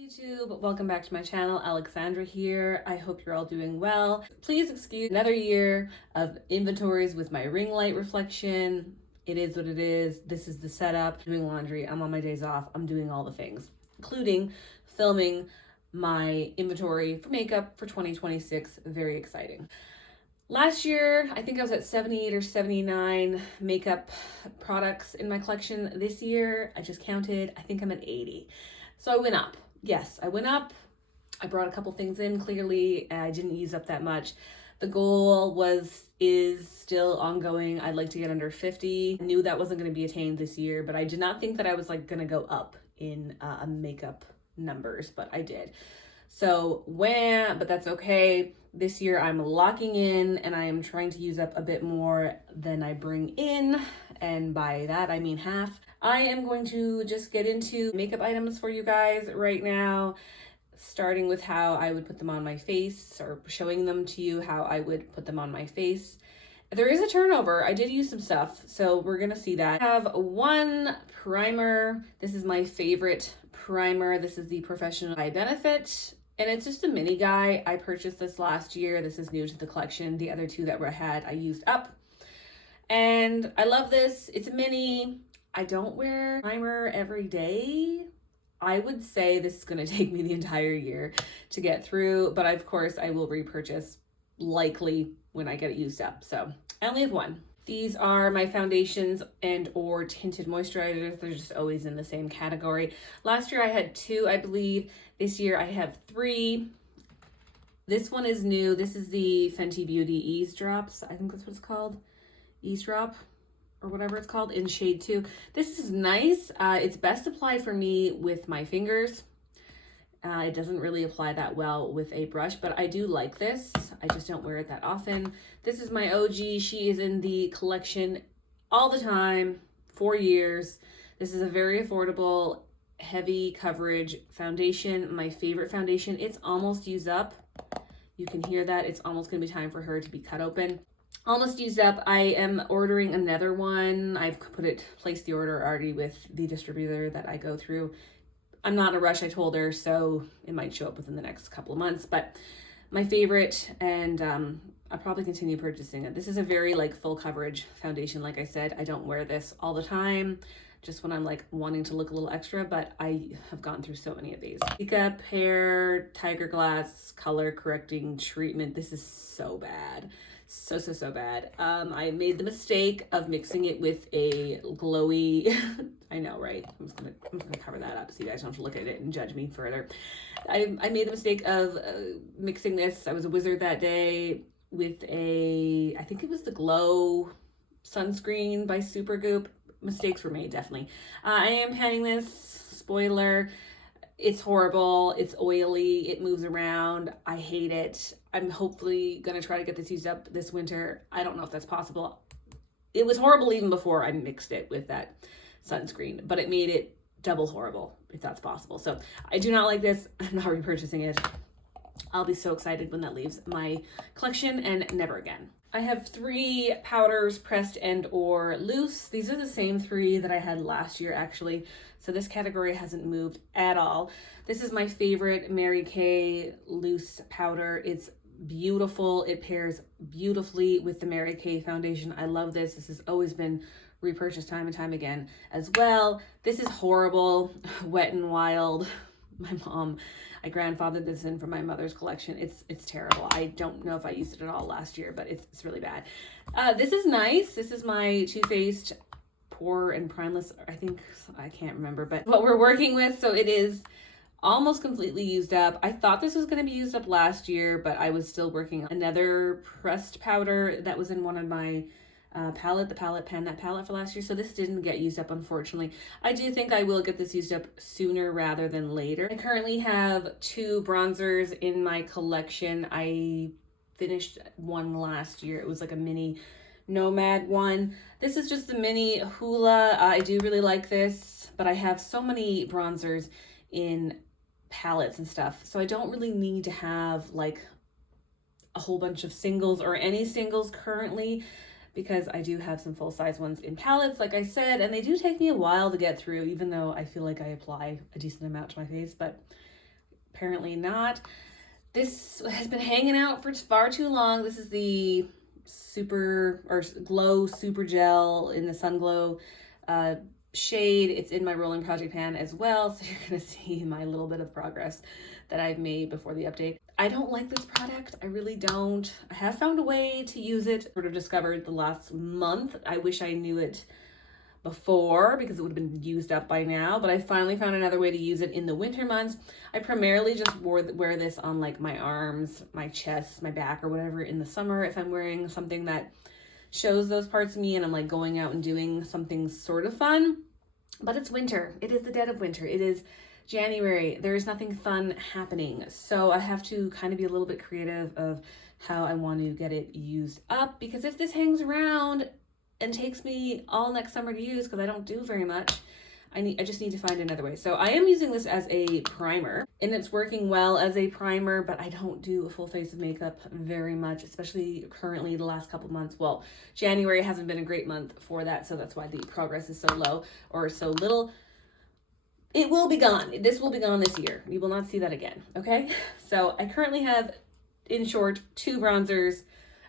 YouTube, welcome back to my channel. Alexandra here. I hope you're all doing well. Please excuse another year of inventories with my ring light reflection. It is what it is. This is the setup. Doing laundry. I'm on my days off. I'm doing all the things, including filming my inventory for makeup for 2026. Very exciting. Last year, I think I was at 78 or 79 makeup products in my collection. This year, I just counted, I think I'm at 80. So I went up. Yes, I went up. I brought a couple things in, clearly. I didn't use up that much. The goal is still ongoing. I'd like to get under 50. I knew that wasn't going to be attained this year, but I did not think that I was going to go up in makeup numbers, but I did. So but that's okay. This year I'm locking in and I am trying to use up a bit more than I bring in. And by that, I mean half. I am going to just get into makeup items for you guys right now, starting with how I would put them on my face, or showing them to you how I would put them on my face. There is a turnover. I did use some stuff, so we're gonna see that. I have one primer. This is my favorite primer. This is the Professional by Benefit. And it's just a mini guy. I purchased this last year. This is new to the collection. The other two that I had, I used up. And I love this. It's a mini. I don't wear primer every day. I would say this is going to take me the entire year to get through. But of course, I will repurchase likely when I get it used up. So I only have one. These are my foundations and or tinted moisturizers. They're just always in the same category. Last year I had two, I believe. This year I have three. This one is new. This is the Fenty Beauty Ease Drops. I think that's what it's called. Ease Drop or whatever it's called, in shade 2. This is nice. It's best applied for me with my fingers. It doesn't really apply that well with a brush, but I do like this. I just don't wear it that often. This is my OG. She is in the collection all the time, 4 years. This is a very affordable, heavy coverage foundation. My favorite foundation. It's almost used up. You can hear that. It's almost going to be time for her to be cut open. Almost used up. I am ordering another one. I've placed the order already with the distributor that I go through. I'm not in a rush, I told her, so it might show up within the next couple of months, but my favorite, and I'll probably continue purchasing it. This is a very full coverage foundation. Like I said, I don't wear this all the time, just when I'm wanting to look a little extra, but I have gone through so many of these. Makeup, hair, Tiger Glass, color correcting treatment. This is so bad. So bad. I made the mistake of mixing it with a glowy, I know, right? I'm just gonna cover that up so you guys don't have to look at it and judge me further. I made the mistake of mixing this. I was a wizard that day with I think it was the Glow sunscreen by Supergoop. Mistakes were made, definitely. I am panning this, spoiler. It's horrible. It's oily. It moves around. I hate it. I'm hopefully going to try to get this used up this winter. I don't know if that's possible. It was horrible even before I mixed it with that sunscreen, but it made it double horrible, if that's possible. So I do not like this. I'm not repurchasing it. I'll be so excited when that leaves my collection, and never again. I have 3 powders, pressed and or loose. These are the same 3 that I had last year, actually. So this category hasn't moved at all. This is my favorite Mary Kay loose powder. It's beautiful. It pairs beautifully with the Mary Kay foundation. I love this. This has always been repurchased time and time again as well. This is horrible. Wet n Wild. I grandfathered this in from my mother's collection. It's terrible. I don't know if I used it at all last year, but it's really bad. This is nice. This is my Too Faced Pore and Primeless, I can't remember, but what we're working with. So it is almost completely used up. I thought this was going to be used up last year, but I was still working on another pressed powder that was in one of my that palette for last year. So this didn't get used up, unfortunately. I do think I will get this used up sooner rather than later. I currently have 2 bronzers in my collection. I finished one last year. It was like a mini Nomad one. This is just the mini Hoola. I do really like this, but I have so many bronzers in palettes and stuff, so I don't really need to have a whole bunch of singles or any singles currently, because I do have some full-size ones in palettes, like I said, and they do take me a while to get through, even though I feel like I apply a decent amount to my face. But apparently not. This has been hanging out for far too long. This is the Glow Super Gel in the Sun Glow shade. It's in my rolling project pan as well, so you're gonna see my little bit of progress that I've made before the update. I don't like this product. I really don't. I have found a way to use it, sort of discovered the last month. I wish I knew it before because it would have been used up by now, but I finally found another way to use it in the winter months. I primarily just wear this on like my arms, my chest, my back, or whatever in the summer if I'm wearing something that shows those parts of me and I'm like going out and doing something sort of fun. But it's winter. It is the dead of winter. It is January. There is nothing fun happening. So I have to kind of be a little bit creative of how I want to get it used up, because if this hangs around and takes me all next summer to use, because I don't do very much, I just need to find another way. So I am using this as a primer, and it's working well as a primer, but I don't do a full face of makeup very much, especially currently the last couple months. Well, January hasn't been a great month for that, so that's why the progress is so low or so little. It will be gone. This will be gone this year. You will not see that again, okay? So I currently have, in short, 2 bronzers.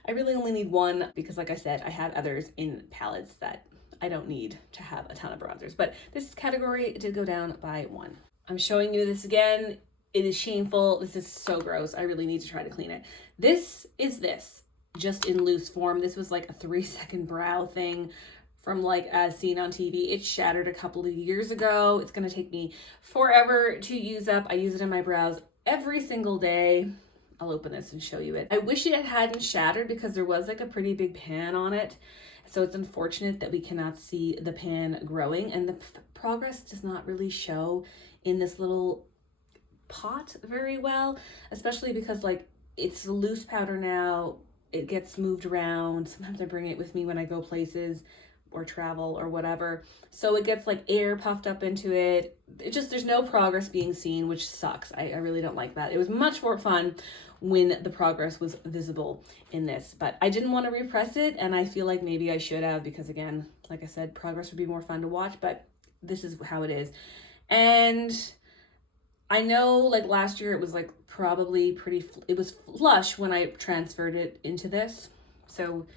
I really only need 1 because, like I said, I have others in palettes that I don't need to have a ton of bronzers. But this category did go down by 1. I'm showing you this again. It is shameful. This is so gross. I really need to try to clean it. This is this, just in loose form. This was like a 3-second brow thing from like As Seen on TV. It shattered a couple of years ago. It's going to take me forever to use up. I use it in my brows every single day. I'll open this and show you it. I wish it hadn't shattered because there was like a pretty big pan on it. So it's unfortunate that we cannot see the pan growing, and the progress does not really show in this little pot very well, especially because like it's a loose powder now. It gets moved around. Sometimes I bring it with me when I go places or travel or whatever. So it gets like air puffed up into it. There's no progress being seen, which sucks. I really don't like that. It was much more fun when the progress was visible in this, but I didn't want to repress it, and I feel like maybe I should have, because again, like I said, progress would be more fun to watch, but this is how it is. And I know like last year it was like probably it was flush when I transferred it into this. So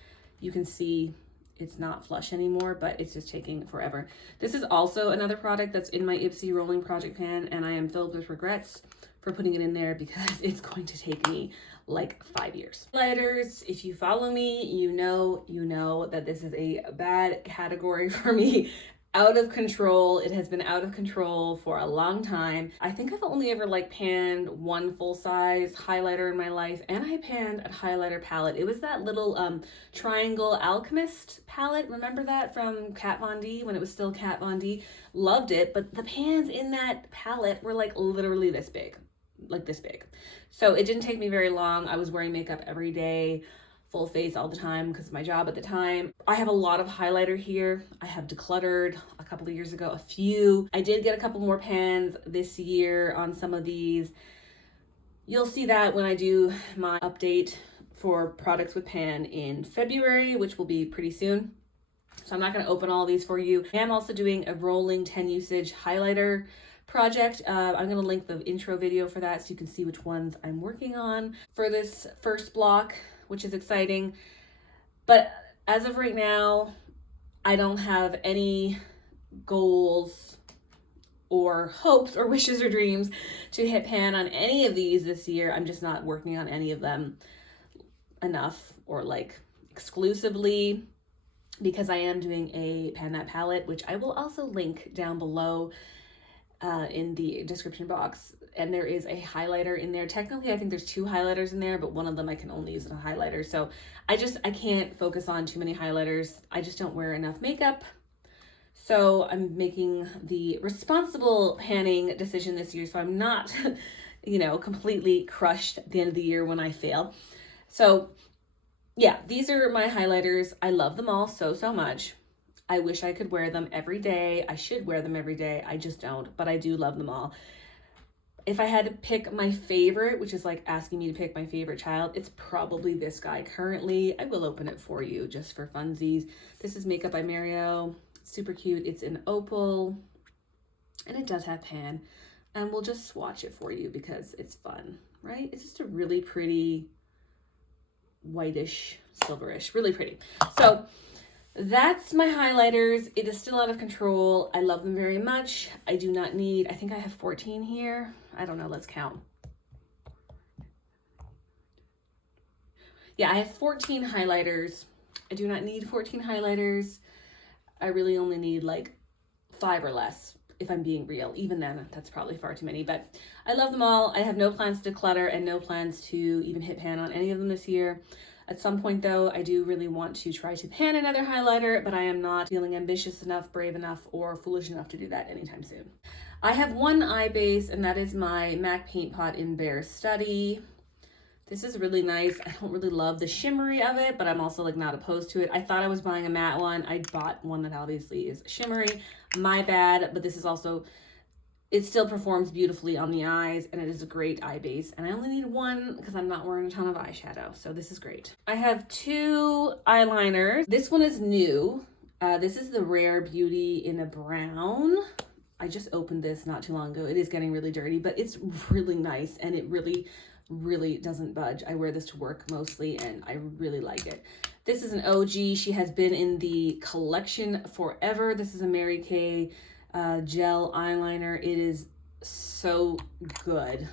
you can see it's not flush anymore, but it's just taking forever. This is also another product that's in my Ipsy rolling project pan, and I am filled with regrets for putting it in there because it's going to take me like 5 years. Highlighters, if you follow me, you know that this is a bad category for me. Out of control. It has been out of control for a long time. I think I've only ever like panned 1 full-size highlighter in my life, and I panned a highlighter palette. It was that little Triangle Alchemist palette. Remember that from Kat Von D when it was still Kat Von D? Loved it, but the pans in that palette were like literally this big, like this big. So it didn't take me very long. I was wearing makeup every day, full face all the time because of my job at the time. I have a lot of highlighter here. I have decluttered a couple of years ago, a few. I did get a couple more pans this year on some of these. You'll see that when I do my update for products with pan in February, which will be pretty soon. So I'm not going to open all these for you. I am also doing a rolling 10 usage highlighter project. I'm going to link the intro video for that so you can see which ones I'm working on for this first block, which is exciting. But as of right now, I don't have any goals or hopes or wishes or dreams to hit pan on any of these this year. I'm just not working on any of them enough or like exclusively, because I am doing a Pan That palette, which I will also link down below in the description box. And there is a highlighter in there. Technically, I think there's 2 highlighters in there, but one of them I can only use as a highlighter. So I can't focus on too many highlighters. I just don't wear enough makeup. So I'm making the responsible panning decision this year, so I'm not, completely crushed at the end of the year when I fail. So yeah, these are my highlighters. I love them all so much. I wish I could wear them every day. I should wear them every day. I just don't, but I do love them all. If I had to pick my favorite, which is like asking me to pick my favorite child, it's probably this guy currently. I will open it for you just for funsies. This is Makeup by Mario. Super cute. It's in opal, and it does have pan. and we'll just swatch it for you because it's fun, right? It's just a really pretty whitish, silverish, really pretty. So that's my highlighters. It is still out of control. I love them very much. I do not need, I think I have 14 here. I don't know, let's count. Yeah, I have 14 highlighters. I do not need 14 highlighters. I really only need like 5 or less if I'm being real. Even then, that's probably far too many, but I love them all. I have no plans to declutter and no plans to even hit pan on any of them this year. At some point though, I do really want to try to pan another highlighter, but I am not feeling ambitious enough, brave enough, or foolish enough to do that anytime soon. I have one eye base, and that is my MAC Paint Pot in Bare Study. This is really nice. I don't really love the shimmery of it, but I'm also like not opposed to it. I thought I was buying a matte one. I bought one that obviously is shimmery. My bad, but this is also, it still performs beautifully on the eyes, and it is a great eye base. And I only need one because I'm not wearing a ton of eyeshadow, so this is great. I have 2 eyeliners. This one is new. This is the Rare Beauty in a brown. I just opened this not too long ago. It is getting really dirty, but it's really nice, and it really doesn't budge. I wear this to work mostly, and I really like it. This is an OG. She has been in the collection forever. This is a Mary Kay gel eyeliner. It is so good.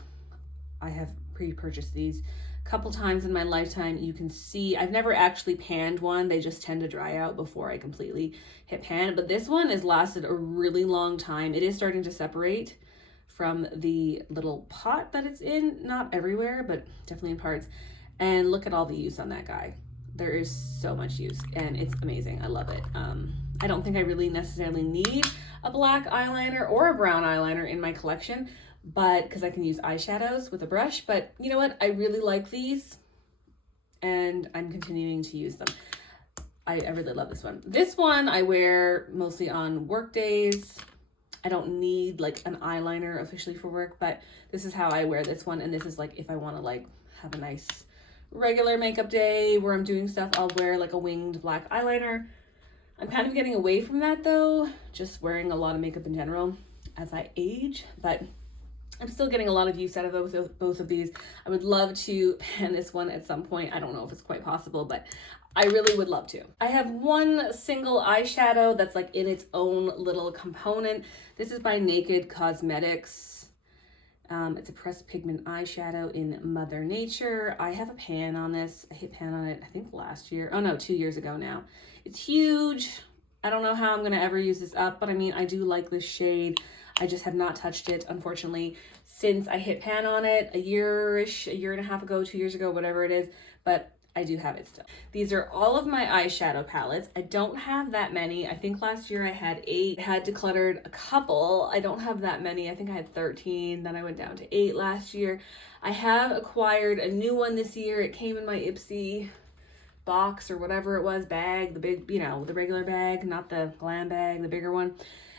I have pre-purchased these a couple times in my lifetime. You can see I've never actually panned one. They just tend to dry out before I completely hit pan, but this one has lasted a really long time. It is starting to separate from the little pot that it's in, not everywhere, but definitely in parts. And look at all the use on that guy. There is so much use, and it's amazing. I love it. I don't think I really necessarily need a black eyeliner or a brown eyeliner in my collection, but because I can use eyeshadows with a brush. But you know what? I really like these, and I'm continuing to use them. I really love this one. This one I wear mostly on work days. I don't need like an eyeliner officially for work, but this is how I wear this one. And this is like if I want to like have a nice regular makeup day where I'm doing stuff, I'll wear like a winged black eyeliner. I'm kind of getting away from that though, just wearing a lot of makeup in general as I age, but I'm still getting a lot of use out of both of these. I would love to pan this one at some point. I don't know if it's quite possible, but I really would love to. I have one single eyeshadow that's like in its own little component. This is by Naked Cosmetics. It's a pressed pigment eyeshadow in Mother Nature. I have a pan on this. I hit pan on it, I think last year. Oh no, 2 years ago now. It's huge. I don't know how I'm gonna ever use this up, but I mean, I do like this shade. I just have not touched it, unfortunately, since I hit pan on it a year-ish, a year and a half ago, 2 years ago, whatever it is, but I do have it still. These are all of my eyeshadow palettes. I don't have that many. I think last year I had 8. I had decluttered a couple. I don't have that many. I think I had 13. Then I went down to 8 last year. I have acquired a new one this year. It came in my Ipsy box or whatever it was, bag, the big, you know, the regular bag, not the glam bag, the bigger one.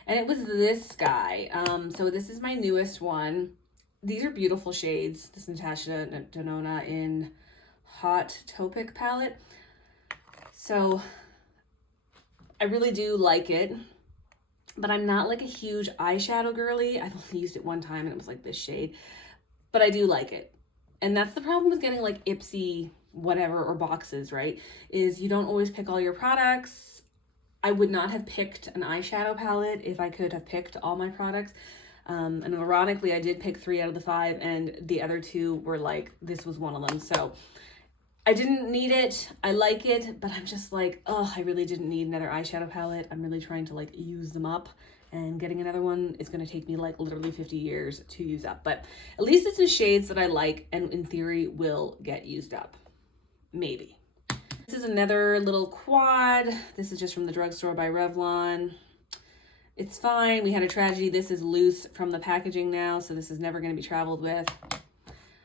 And it was this guy. So this is my newest one. These are beautiful shades. This Natasha Denona in Hot Taupe palette. So I really do like it, but I'm not like a huge eyeshadow girly. I've only used it one time and it was like this shade, but I do like it. And that's the problem with getting like Ipsy whatever or boxes, right? Is you don't always pick all your products. I would not have picked an eyeshadow palette if I could have picked all my products. And ironically, I did pick 3 out of the 5, and the other 2 were like, this was one of them. So I didn't need it. I like it, but I'm just like, oh, I really didn't need another eyeshadow palette. I'm really trying to like use them up, and getting another one is going to take me like literally 50 years to use up. But at least it's in shades that I like and in theory will get used up. Maybe. This is another little quad. This is just from the drugstore by Revlon. It's fine. We had a tragedy. This is loose from the packaging now, so this is never going to be traveled with.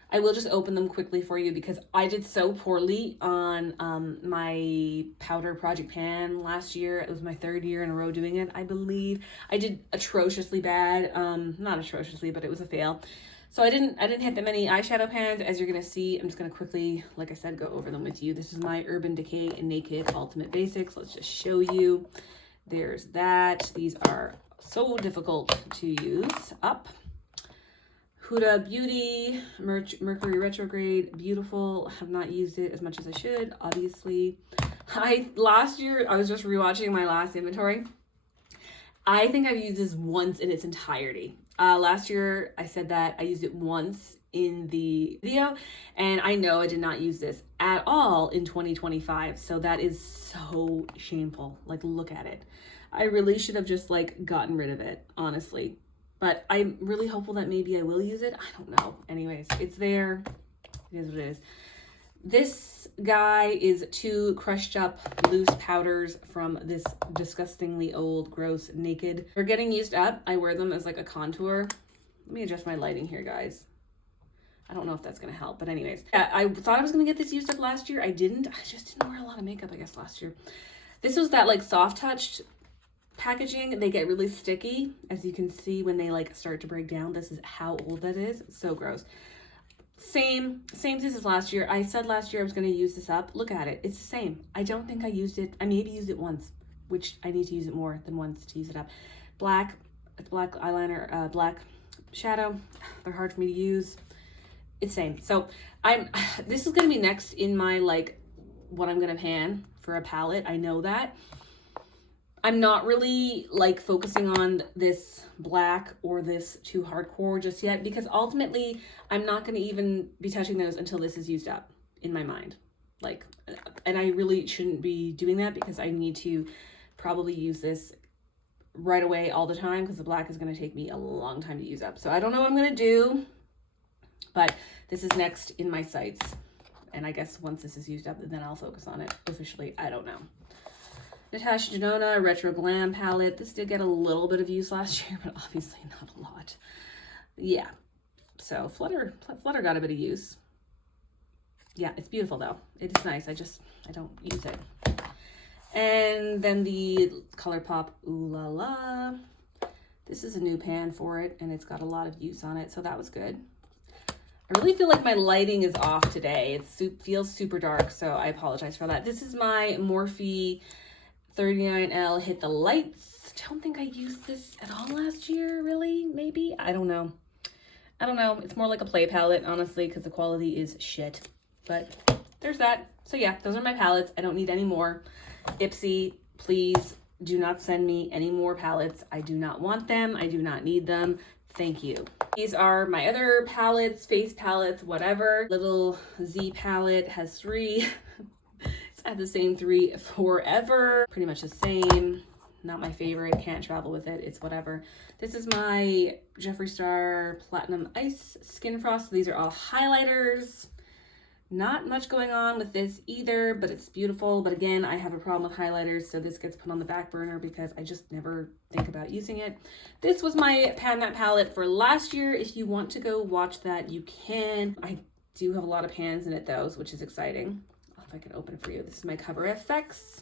I will just open them quickly for you because I did so poorly on my powder project pan last year. It was my 3rd year in a row doing it, I believe. I did atrociously bad. Not atrociously, but it was a fail. So I didn't hit that many eyeshadow pans, as you're gonna see. I'm just gonna quickly, like I said, go over them with you. This is my Urban Decay and Naked Ultimate Basics. Let's just show you. There's that. These are so difficult to use up. Huda Beauty, Mercury Retrograde, beautiful. Have not used it as much as I should, obviously. Last year, I was just rewatching my last inventory. I think I've used this once in its entirety. Last year, I said that I used it once in the video, and I know I did not use this at all in 2025, so that is so shameful. Like, look at it. I really should have just like gotten rid of it, honestly. But I'm really hopeful that maybe I will use it. I don't know. Anyways, it's there. It is what it is. This guy is 2 crushed up loose powders from this disgustingly old, gross Naked. They're getting used up. I wear them as like a contour. Let me adjust my lighting here, guys. I don't know if that's going to help, but anyways. Yeah, I thought I was going to get this used up last year. I didn't. I just didn't wear a lot of makeup, I guess, last year. This was that like soft touched packaging. They get really sticky, as you can see when they like start to break down. This is how old that is. So gross. Same as last year. I said last year I was going to use this up. Look at it. It's the same. I don't think I used it. I maybe used it once, which I need to use it more than once to use it up. Black eyeliner, black shadow. They're hard for me to use. It's same. So this is going to be next in my like what I'm going to pan for a palette. I know that. I'm not really like focusing on this black or this too hardcore just yet, because ultimately I'm not going to even be touching those until this is used up in my mind. Like, and I really shouldn't be doing that because I need to probably use this right away all the time, because the black is going to take me a long time to use up. So I don't know what I'm going to do, but this is next in my sights. And I guess once this is used up, then I'll focus on it officially. I don't know. Natasha Denona Retro Glam palette. This did get a little bit of use last year, but obviously not a lot. Yeah. So Flutter got a bit of use. Yeah, it's beautiful though. It is nice. I don't use it. And then the ColourPop Ooh La La. This is a new pan for it, and it's got a lot of use on it, so that was good. I really feel like my lighting is off today. It feels super dark, so I apologize for that. This is my Morphe 39L Hit the Lights. Don't think I used this at all last year, really, maybe? I don't know. It's more like a play palette, honestly, because the quality is shit. But there's that. So yeah, those are my palettes. I don't need any more. Ipsy, please do not send me any more palettes. I do not want them. I do not need them. Thank you. These are my other palettes, face palettes, whatever. Little Z palette has 3. Had the same 3 forever. Pretty much the same. Not my favorite. Can't travel with it. It's whatever. This is my Jeffree Star Platinum Ice Skin Frost. These are all highlighters. Not much going on with this either, but it's beautiful. But again, I have a problem with highlighters, so this gets put on the back burner because I just never think about using it. This was my Pan That palette for last year. If you want to go watch that, you can. I do have a lot of pans in it though, which is exciting. If I can open it for you. This is my Cover FX.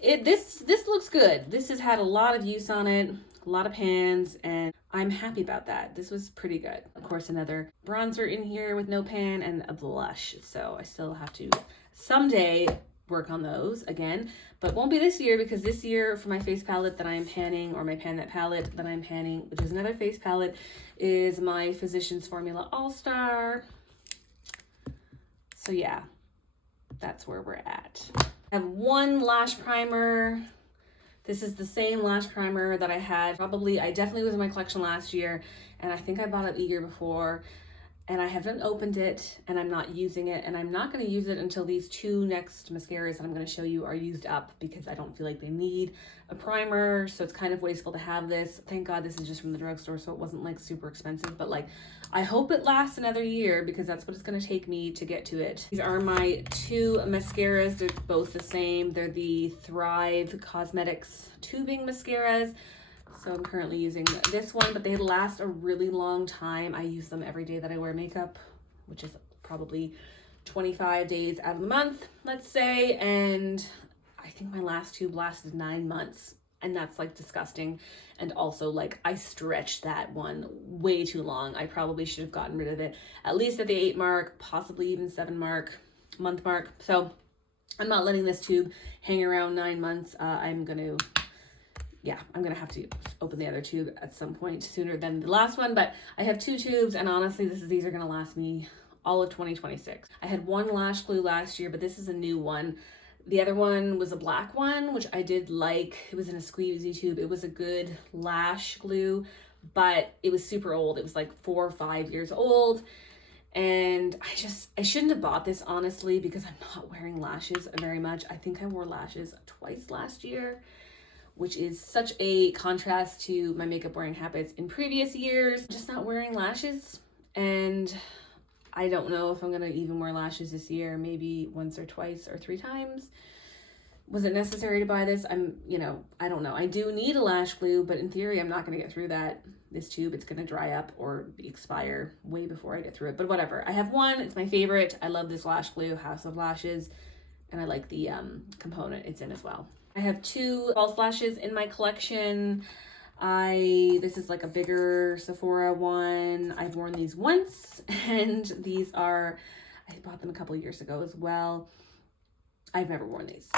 This looks good. This has had a lot of use on it, a lot of pans, and I'm happy about that. This was pretty good. Of course, another bronzer in here with no pan and a blush. So I still have to someday work on those again, but won't be this year, because this year for my face palette that I'm panning, or my Pan That palette that I'm panning, which is another face palette, is my Physicians Formula All-Star. So yeah. That's where we're at. I have one lash primer. This is the same lash primer that I had. I definitely was in my collection last year, and I think I bought it the year before, and I haven't opened it, and I'm not using it, and I'm not going to use it until these 2 next mascaras that I'm going to show you are used up, because I don't feel like they need a primer, so it's kind of wasteful to have this. Thank God this is just from the drugstore, so it wasn't like super expensive, but like I hope it lasts another year, because that's what it's going to take me to get to it. These are my 2 mascaras. They're both the same. They're the Thrive Cosmetics tubing mascaras. So I'm currently using this one, but they last a really long time. I use them every day that I wear makeup, which is probably 25 days out of the month, let's say. And I think my last tube lasted 9 months, and that's like disgusting. And also like I stretched that one way too long. I probably should have gotten rid of it at least at the 8 mark, possibly even 7 month mark. So I'm not letting this tube hang around 9 months. I'm going to yeah, I'm gonna have to open the other tube at some point sooner than the last one, but I have 2 tubes, and honestly, these are gonna last me all of 2026. I had one lash glue last year, but this is a new one. The other one was a black one, which I did like. It was in a squeezy tube. It was a good lash glue, but it was super old. It was like 4 or 5 years old. And I shouldn't have bought this, honestly, because I'm not wearing lashes very much. I think I wore lashes twice last year, which is such a contrast to my makeup wearing habits in previous years. Just not wearing lashes. And I don't know if I'm gonna even wear lashes this year, maybe once or twice or 3 times. Was it necessary to buy this? I don't know. I do need a lash glue, but in theory, I'm not gonna get through this tube. It's gonna dry up or expire way before I get through it, but whatever. I have one, it's my favorite. I love this lash glue, House of Lashes, and I like the component it's in as well. I have 2 false lashes in my collection. This is like a bigger Sephora one. I've worn these once, and I bought them a couple years ago as well. I've never worn these.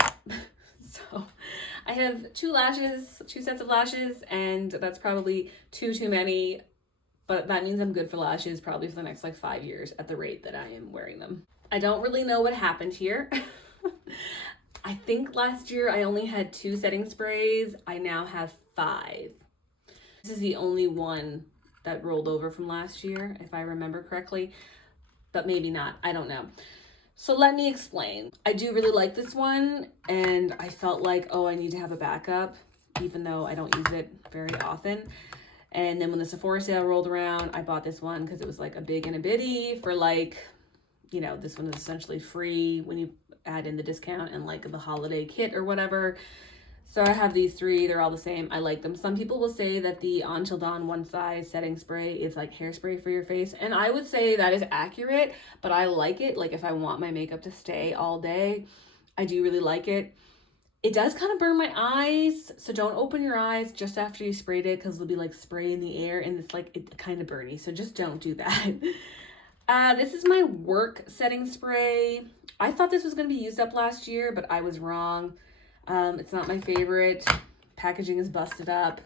So I have 2 sets of lashes, and that's probably too many, but that means I'm good for lashes probably for the next like 5 years at the rate that I am wearing them. I don't really know what happened here. I think last year I only had 2 setting sprays. I now have 5. This is the only one that rolled over from last year, if I remember correctly, but maybe not. I don't know. So let me explain. I do really like this one, and I felt like, oh, I need to have a backup, even though I don't use it very often. And then when the Sephora sale rolled around, I bought this one because it was like a big and a bitty for like, this one is essentially free when you add in the discount and like the holiday kit or whatever. So I have these 3, they're all the same. I like them. Some people will say that the Until Dawn One Size setting spray is like hairspray for your face. And I would say that is accurate, but I like it. Like if I want my makeup to stay all day, I do really like it. It does kind of burn my eyes, so don't open your eyes just after you sprayed it, because there'll be like spray in the air and it's kind of burny. So just don't do that. This is my work setting spray. I thought this was going to be used up last year, but I was wrong. It's not my favorite. Packaging is busted up.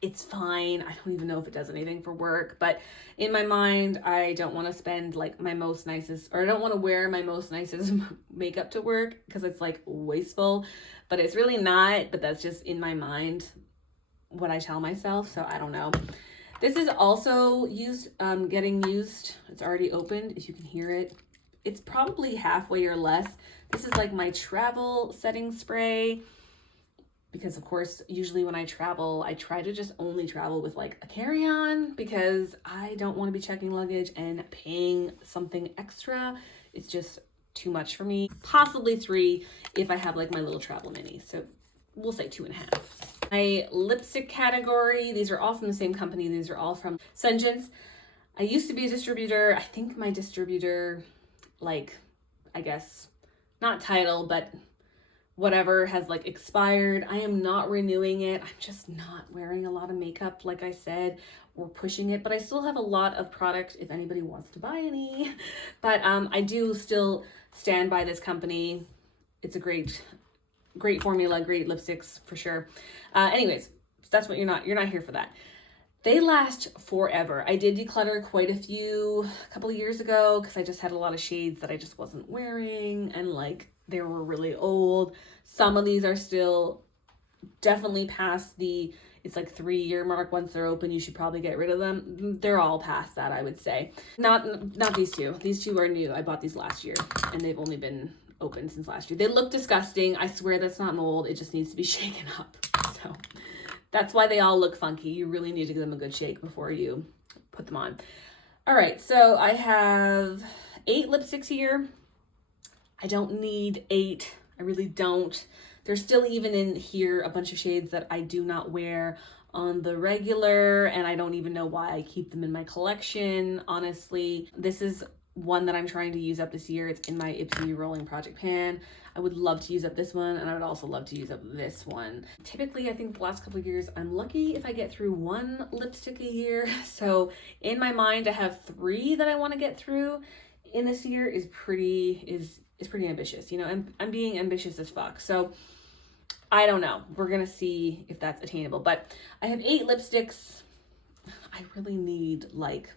It's fine. I don't even know if it does anything for work, but in my mind, I don't want to spend like I don't want to wear my most nicest makeup to work because it's like wasteful, but it's really not, but that's just in my mind what I tell myself. So I don't know. This is also getting used. It's already opened, if you can hear it. It's probably halfway or less. This is like my travel setting spray, because of course, usually when I travel, I try to just only travel with like a carry-on, because I don't want to be checking luggage and paying something extra. It's just too much for me. Possibly 3 if I have like my little travel mini. So we'll say 2.5. My lipstick category, these are all from the same company. These are all from Senjance. I used to be a distributor. I think my distributor, I guess, not title, but whatever, has like expired. I am not renewing it. I'm just not wearing a lot of makeup, like I said, or pushing it, but I still have a lot of product if anybody wants to buy any. But I do still stand by this company. It's a great formula, great lipsticks for sure. Anyways, that's what you're not here for that. They last forever. I did declutter quite a couple of years ago, because I just had a lot of shades that I just wasn't wearing, and they were really old. Some of these are still definitely past it's like 3-year mark. Once they're open, you should probably get rid of them. They're all past that, I would say. Not these 2. These 2 are new. I bought these last year, and they've only been open since last year. They look disgusting. I swear that's not mold. It just needs to be shaken up. So that's why they all look funky. You really need to give them a good shake before you put them on. All right, so I have 8 lipsticks here. I don't need 8. I really don't. There's still even in here a bunch of shades that I do not wear on the regular, and I don't even know why I keep them in my collection, honestly. This is one that I'm trying to use up this year. It's in my Ipsy rolling project pan. I would love to use up this one, and I would also love to use up this one. Typically, I think the last couple of years, I'm lucky if I get through 1 lipstick a year. So in my mind, to have 3 that I want to get through in this year is pretty ambitious. I'm being ambitious as fuck. So I don't know. We're going to see if that's attainable. But I have 8 lipsticks. I really need like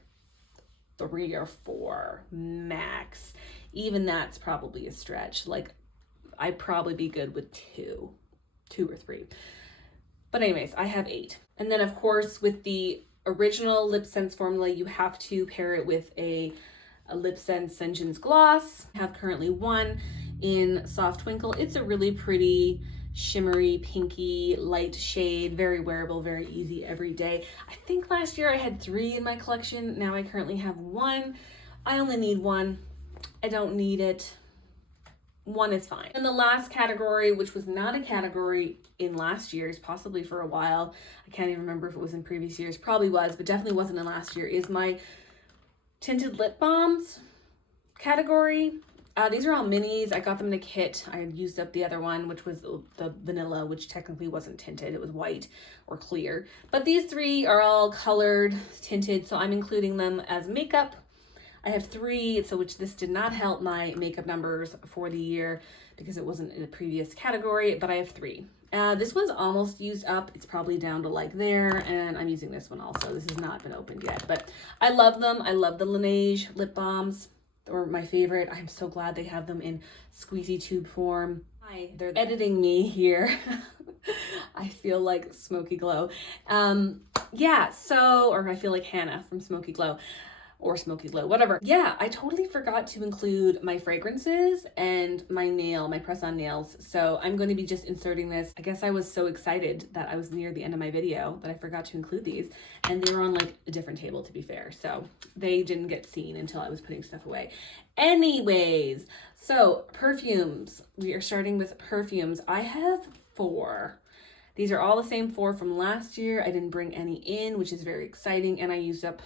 3 or 4 max. Even that's probably a stretch. Like I'd probably be good with 2 or 3. But anyways, I have 8. And then of course with the original LipSense formula, you have to pair it with a LipSense Sensions gloss. I have currently one in Soft Twinkle. It's a really pretty shimmery pinky light shade, very wearable, very easy every day. I think last year I had 3 in my collection. Now I currently have 1. I only need 1. I don't need it. 1 is fine. And the last category, which was not a category in last year's, possibly for a while, I can't even remember if it was in previous years, probably was, but definitely wasn't in last year, is my tinted lip balms category. These are all minis. I got them in a kit. I had used up the other one, which was the vanilla, which technically wasn't tinted. It was white or clear. But these 3 are all colored, tinted, so I'm including them as makeup. I have 3, so which this did not help my makeup numbers for the year because it wasn't in a previous category, but I have 3. This one's almost used up. It's probably down to like there, and I'm using this one also. This has not been opened yet, but I love them. I love the Laneige lip balms. They're my favorite. I'm so glad they have them in squeezy tube form. Hi, they're editing me here. I feel like Smoky Glow. Yeah, so, or I feel like Hannah from Smoky Glow. Or Smoky Glow, whatever. Yeah, I totally forgot to include my fragrances and my press-on nails. So I'm going to be just inserting this. I guess I was so excited that I was near the end of my video that I forgot to include these. And they were on like a different table, to be fair. So they didn't get seen until I was putting stuff away. Anyways, so perfumes. We are starting with perfumes. I have 4. These are all the same 4 from last year. I didn't bring any in, which is very exciting. And I used up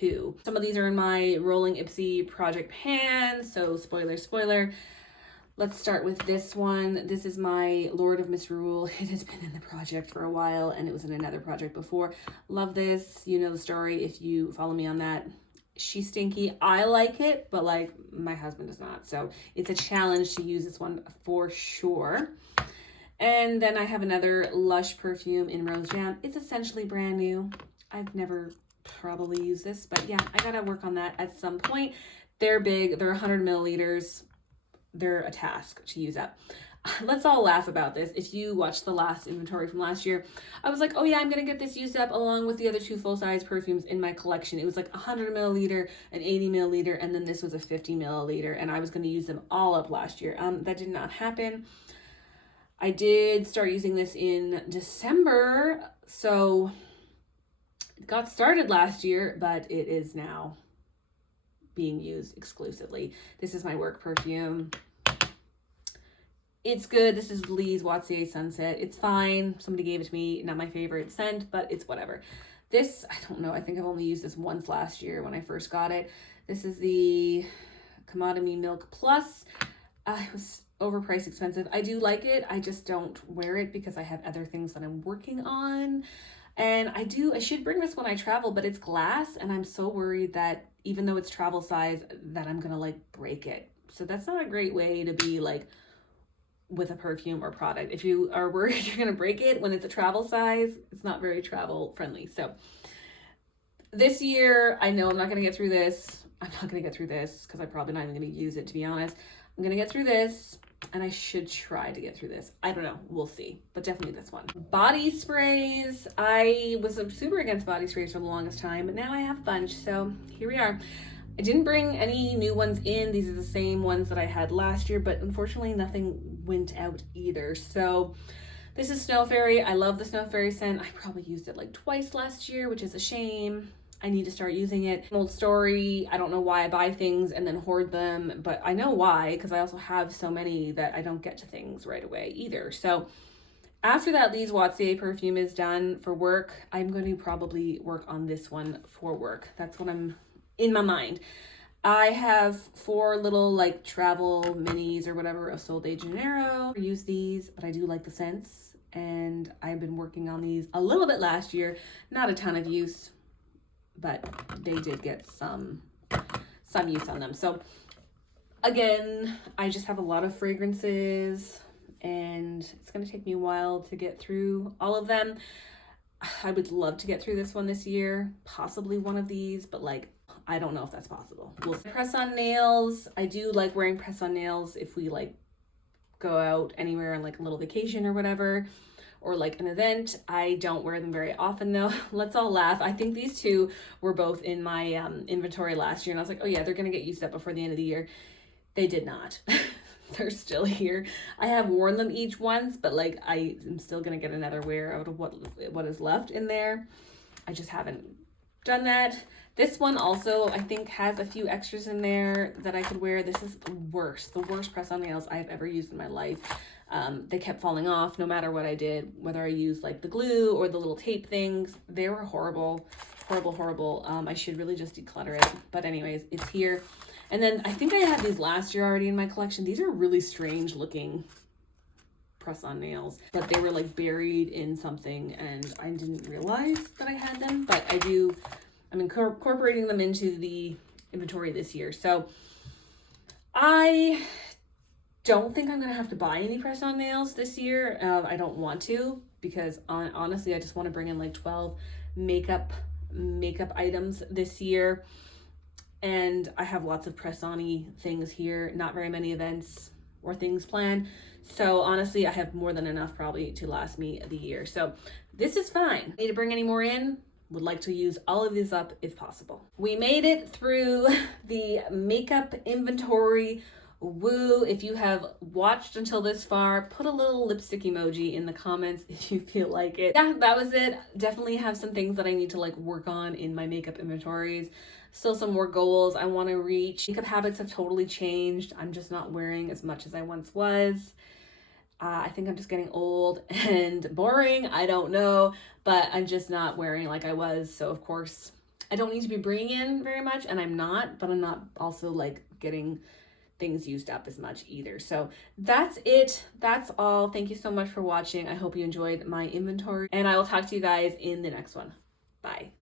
2. Some of these are in my Rolling Ipsy project pan, so spoiler. Let's start with this one. This is my Lord of Misrule. It has been in the project for a while, and it was in another project before. Love this. You know the story if you follow me on that. She's stinky. I like it, but like my husband does not. So it's a challenge to use this one for sure. And then I have another Lush perfume in Rose Jam. It's essentially brand new. I've never probably use this, but yeah, I gotta work on that at some point. They're big. They're 100 milliliters. They're a task to use up. Let's all laugh about this. If you watched the last inventory from last year, I was like, oh yeah, I'm gonna get this used up along with the other 2 full-size perfumes in my collection. It was like 100 milliliter, an 80 milliliter, and then this was a 50 milliliter, and I was gonna use them all up last year. That did not happen. I did start using this in December, so it got started last year, but it is now being used exclusively. This is my work perfume. It's good. This is Lee's Wattier Sunset. It's fine. Somebody gave it to me. Not my favorite scent, but it's whatever. This, I don't know. I think I've only used this once last year when I first got it. This is the Commodity Milk Plus. It was overpriced expensive. I do like it. I just don't wear it because I have other things that I'm working on. And I should bring this when I travel, but it's glass, and I'm so worried that even though it's travel size, that I'm gonna like break it. So that's not a great way to be like with a perfume or product. If you are worried you're gonna break it when it's a travel size, it's not very travel friendly. So this year, I know I'm not gonna get through this. I'm not gonna get through this because I'm probably not even gonna use it, to be honest. I'm gonna get through this. And I should try to get through this. I don't know. We'll see. But definitely this one. Body sprays. I was super against body sprays for the longest time, but now I have a bunch. So here we are. I didn't bring any new ones in. These are the same ones that I had last year, but unfortunately nothing went out either. So this is Snow Fairy. I love the Snow Fairy scent. I probably used it like twice last year, which is a shame. I need to start using it. An old story. I don't know why I buy things and then hoard them, but I know why, because I also have so many that I don't get to things right away either. So after that Lee's Wattier perfume is done for work, I'm going to probably work on this one for work. That's what I'm in my mind. I have 4 little like travel minis or whatever of Sol de Janeiro. I use these, but I do like the scents, and I've been working on these a little bit last year. Not a ton of use, but they did get some use on them. So again, I just have a lot of fragrances and it's going to take me a while to get through all of them. I would love to get through this one this year, possibly one of these, but like, I don't know if that's possible. We'll press on nails. I do like wearing press on nails if we like go out anywhere on like a little vacation or whatever, or like an event. I don't wear them very often though. Let's all laugh. I think these two were both in my inventory last year, and I was like, oh yeah, they're gonna get used up before the end of the year. They did not. They're still here. I have worn them each once, but like I am still gonna get another wear out of what is left in there. I just haven't done that. This one also, I think, has a few extras in there that I could wear. This is the worst press-on nails I've ever used in my life. They kept falling off no matter what I did, whether I used like the glue or the little tape things. They were horrible, horrible, horrible. I should really just declutter it. But anyways, it's here. And then I think I had these last year already in my collection. These are really strange looking press-on nails, but they were like buried in something and I didn't realize that I had them, but I'm incorporating them into the inventory this year. So I don't think I'm gonna have to buy any press-on nails this year. I don't want to, because honestly, I just want to bring in like 12 makeup items this year. And I have lots of press-on-y things here, not very many events or things planned. So honestly, I have more than enough probably to last me the year. So this is fine. Need to bring any more in? Would like to use all of these up if possible. We made it through the makeup inventory. Woo. If you have watched until this far, put a little lipstick emoji in the comments if you feel like it. Yeah, that was it. Definitely have some things that I need to like work on in my makeup inventories. Still some more goals I want to reach. Makeup habits have totally changed. I'm just not wearing as much as I once was. I think I'm just getting old and boring. I don't know, but I'm just not wearing like I was. So of course, I don't need to be bringing in very much, and I'm not, but I'm not also like getting things used up as much either. So that's it. That's all. Thank you so much for watching. I hope you enjoyed my inventory, and I will talk to you guys in the next one. Bye.